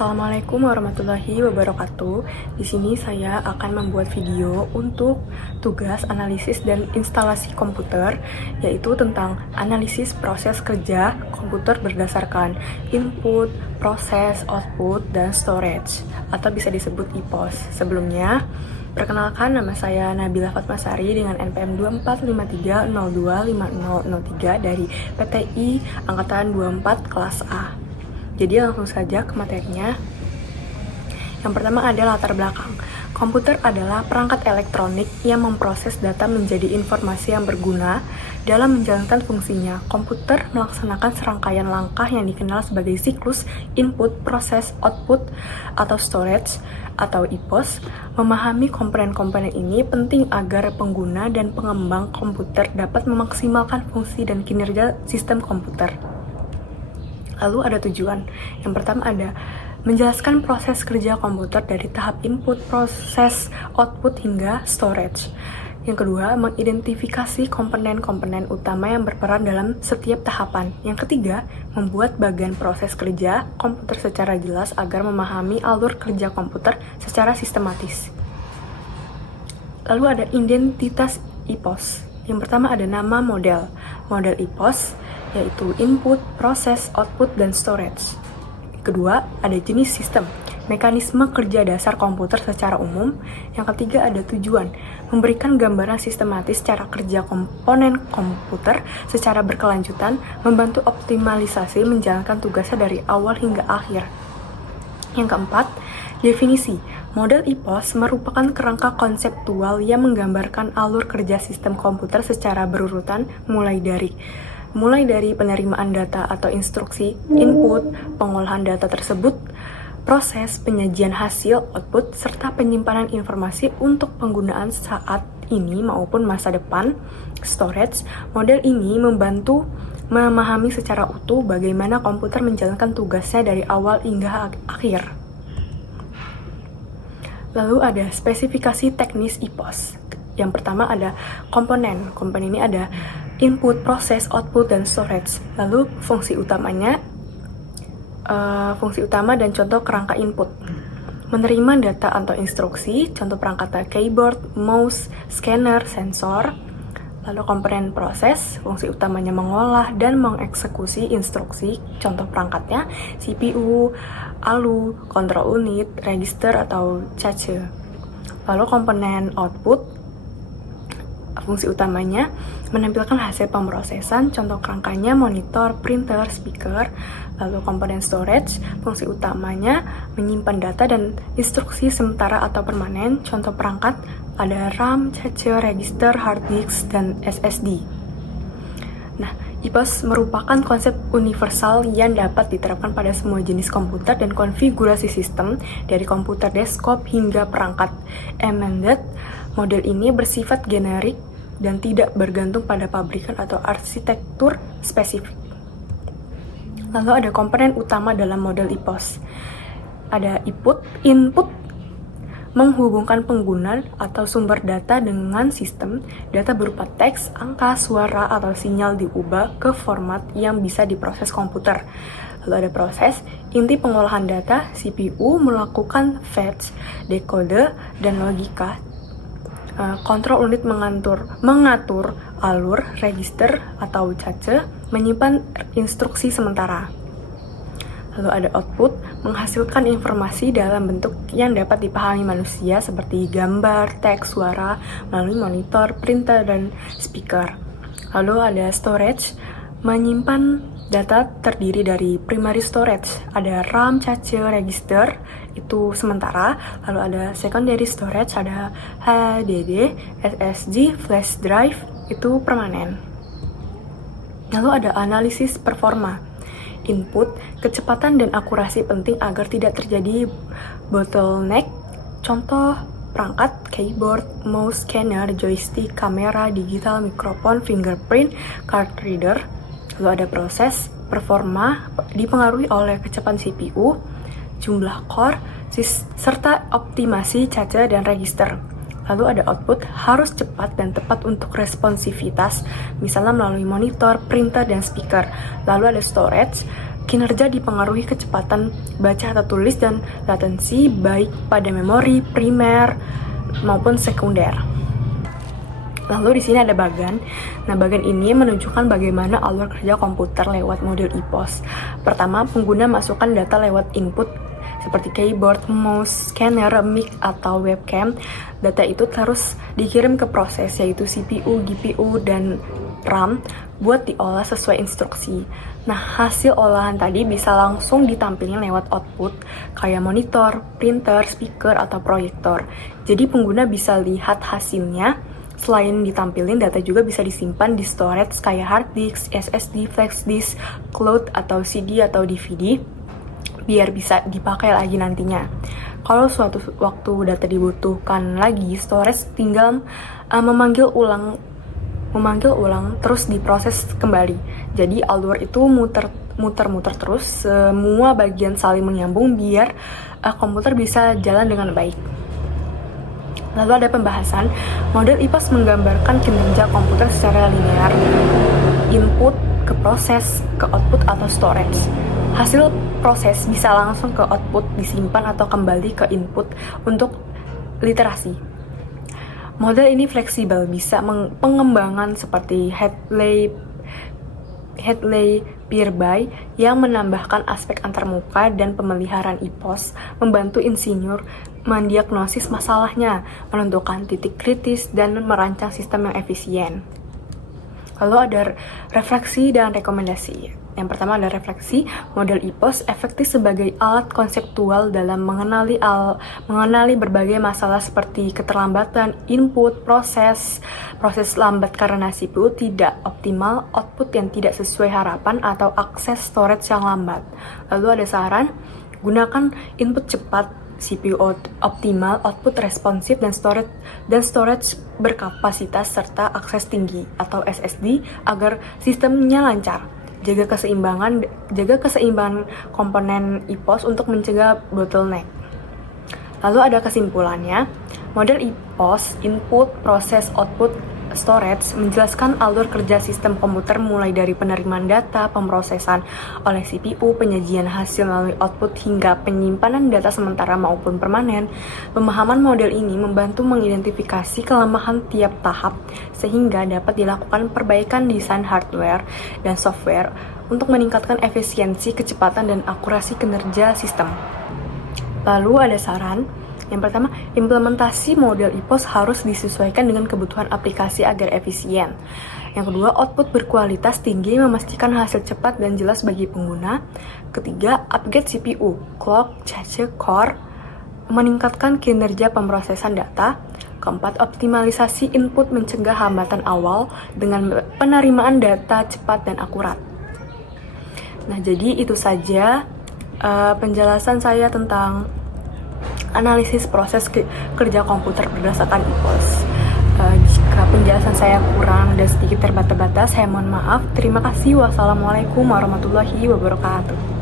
Assalamualaikum warahmatullahi wabarakatuh. Di sini saya akan membuat video untuk tugas analisis dan instalasi komputer, yaitu tentang analisis proses kerja komputer berdasarkan input, proses, output, dan storage, atau bisa disebut IPOS. Sebelumnya, perkenalkan, nama saya Nabila Fatmasari dengan NPM 2453025003 dari PTI Angkatan 24 kelas A. Jadi langsung saja ke materinya. Yang pertama ada latar belakang. Komputer adalah perangkat elektronik yang memproses data menjadi informasi yang berguna dalam menjalankan fungsinya. Komputer melaksanakan serangkaian langkah yang dikenal sebagai siklus input, proses, output, atau storage, atau IPOS. Memahami komponen-komponen ini penting agar pengguna dan pengembang komputer dapat memaksimalkan fungsi dan kinerja sistem komputer. Lalu ada tujuan. Yang pertama ada menjelaskan proses kerja komputer dari tahap input, proses, output, hingga storage. Yang kedua, mengidentifikasi komponen-komponen utama yang berperan dalam setiap tahapan. Yang ketiga, membuat bagian proses kerja komputer secara jelas agar memahami alur kerja komputer secara sistematis. Lalu ada identitas IPOS. Yang pertama ada nama model. Model IPOS yaitu input, proses, output, dan storage. Kedua, ada jenis sistem, mekanisme kerja dasar komputer secara umum. Yang ketiga ada tujuan, memberikan gambaran sistematis cara kerja komponen komputer secara berkelanjutan, membantu optimalisasi menjalankan tugasnya dari awal hingga akhir. Yang keempat, definisi. Model IPOS merupakan kerangka konseptual yang menggambarkan alur kerja sistem komputer secara berurutan mulai dari penerimaan data atau instruksi, input, pengolahan data tersebut, proses penyajian hasil, output, serta penyimpanan informasi untuk penggunaan saat ini maupun masa depan, storage. Model ini membantu memahami secara utuh bagaimana komputer menjalankan tugasnya dari awal hingga akhir. Lalu ada spesifikasi teknis IPOS. Yang pertama ada komponen. Komponen ini ada input, proses, output, dan storage. Lalu fungsi utama dan contoh kerangka input. Menerima data atau instruksi, contoh perangkatnya keyboard, mouse, scanner, sensor. Lalu komponen proses, fungsi utamanya mengolah dan mengeksekusi instruksi, contoh perangkatnya CPU, ALU, control unit, register, atau cache. Lalu komponen output, fungsi utamanya menampilkan hasil pemrosesan, contoh kerangkanya monitor, printer, speaker. Lalu komponen storage, fungsi utamanya menyimpan data dan instruksi sementara atau permanen, contoh perangkat ada RAM, cache, register, hard disk, dan SSD. Nah, IPOS merupakan konsep universal yang dapat diterapkan pada semua jenis komputer dan konfigurasi sistem, dari komputer desktop hingga perangkat embedded. Model ini bersifat generik dan tidak bergantung pada pabrikan atau arsitektur spesifik. Lalu ada komponen utama dalam model IPOS. Ada input, menghubungkan pengguna atau sumber data dengan sistem. Data berupa teks, angka, suara, atau sinyal diubah ke format yang bisa diproses komputer. Lalu ada proses, inti pengolahan data. CPU melakukan fetch, dekode, dan logika. Kontrol unit mengatur alur, register, atau cache, menyimpan instruksi sementara. Lalu ada output, menghasilkan informasi dalam bentuk yang dapat dipahami manusia seperti gambar, teks, suara, melalui monitor, printer, dan speaker. Lalu ada storage, menyimpan data terdiri dari primary storage, ada RAM, cache, register, itu sementara. Lalu ada secondary storage, ada HDD, SSD, flash drive, itu permanen. Lalu ada analisis performa. Input, kecepatan dan akurasi penting agar tidak terjadi bottleneck. Contoh perangkat keyboard, mouse, scanner, joystick, kamera, digital, mikrofon, fingerprint, card reader. Lalu ada proses, performa dipengaruhi oleh kecepatan CPU, jumlah core, serta optimasi cache dan register. Lalu ada output, harus cepat dan tepat untuk responsivitas, misalnya melalui monitor, printer, dan speaker. Lalu ada storage, Kinerja dipengaruhi kecepatan baca atau tulis dan latensi baik pada memori primer maupun sekunder. Lalu di sini ada bagan. Nah, bagan ini menunjukkan bagaimana alur kerja komputer lewat model EPOS. Pertama, pengguna masukkan data lewat input seperti keyboard, mouse, scanner, mic, atau webcam. Data itu terus dikirim ke proses, yaitu CPU, GPU, dan RAM buat diolah sesuai instruksi. Nah, hasil olahan tadi bisa langsung ditampilkan lewat output, kayak monitor, printer, speaker, atau proyektor. Jadi pengguna bisa lihat hasilnya. Selain ditampilin, data juga bisa disimpan di storage kayak hard disk, SSD, flash disk, cloud, atau CD atau DVD, biar bisa dipakai lagi nantinya. Kalau suatu waktu data dibutuhkan lagi, storage tinggal memanggil ulang terus diproses kembali. Jadi alur itu muter-muter terus, semua bagian saling menyambung biar komputer bisa jalan dengan baik. Lalu ada pembahasan, model EPOS menggambarkan kinerja komputer secara linear, input ke proses, ke output atau storage. Hasil proses bisa langsung ke output, disimpan atau kembali ke input untuk literasi. Model ini fleksibel, bisa pengembangan seperti Headley-Peerby yang menambahkan aspek antarmuka dan pemeliharaan EPOS, membantu insinyur mendiagnosis masalahnya, menentukan titik kritis, dan merancang sistem yang efisien. Lalu ada refleksi dan rekomendasi. Yang pertama ada refleksi. Model EPOS efektif sebagai alat konseptual dalam mengenali berbagai masalah seperti keterlambatan input, proses lambat karena CPU tidak optimal, output yang tidak sesuai harapan, atau akses storage yang lambat. Lalu ada saran, gunakan input cepat, CPU optimal, output responsif, dan storage berkapasitas serta akses tinggi atau SSD agar sistemnya lancar. Jaga keseimbangan komponen EPOS untuk mencegah bottleneck. Lalu ada kesimpulannya, model EPOS, input, proses, output, storage, menjelaskan alur kerja sistem komputer mulai dari penerimaan data, pemrosesan oleh CPU, penyajian hasil melalui output, hingga penyimpanan data sementara maupun permanen. Pemahaman model ini membantu mengidentifikasi kelemahan tiap tahap sehingga dapat dilakukan perbaikan desain hardware dan software untuk meningkatkan efisiensi, kecepatan, dan akurasi kinerja sistem. Lalu ada saran. Yang pertama, implementasi model EPOS harus disesuaikan dengan kebutuhan aplikasi agar efisien. Yang kedua, output berkualitas tinggi memastikan hasil cepat dan jelas bagi pengguna. Ketiga, upgrade CPU, clock, cache, core, meningkatkan kinerja pemrosesan data. Keempat, optimalisasi input mencegah hambatan awal dengan penerimaan data cepat dan akurat. Nah, jadi itu saja penjelasan saya tentang analisis proses kerja komputer berdasarkan EPOS. Jika penjelasan saya kurang dan sedikit terbata-bata, saya mohon maaf. Terima kasih. Wassalamualaikum warahmatullahi wabarakatuh.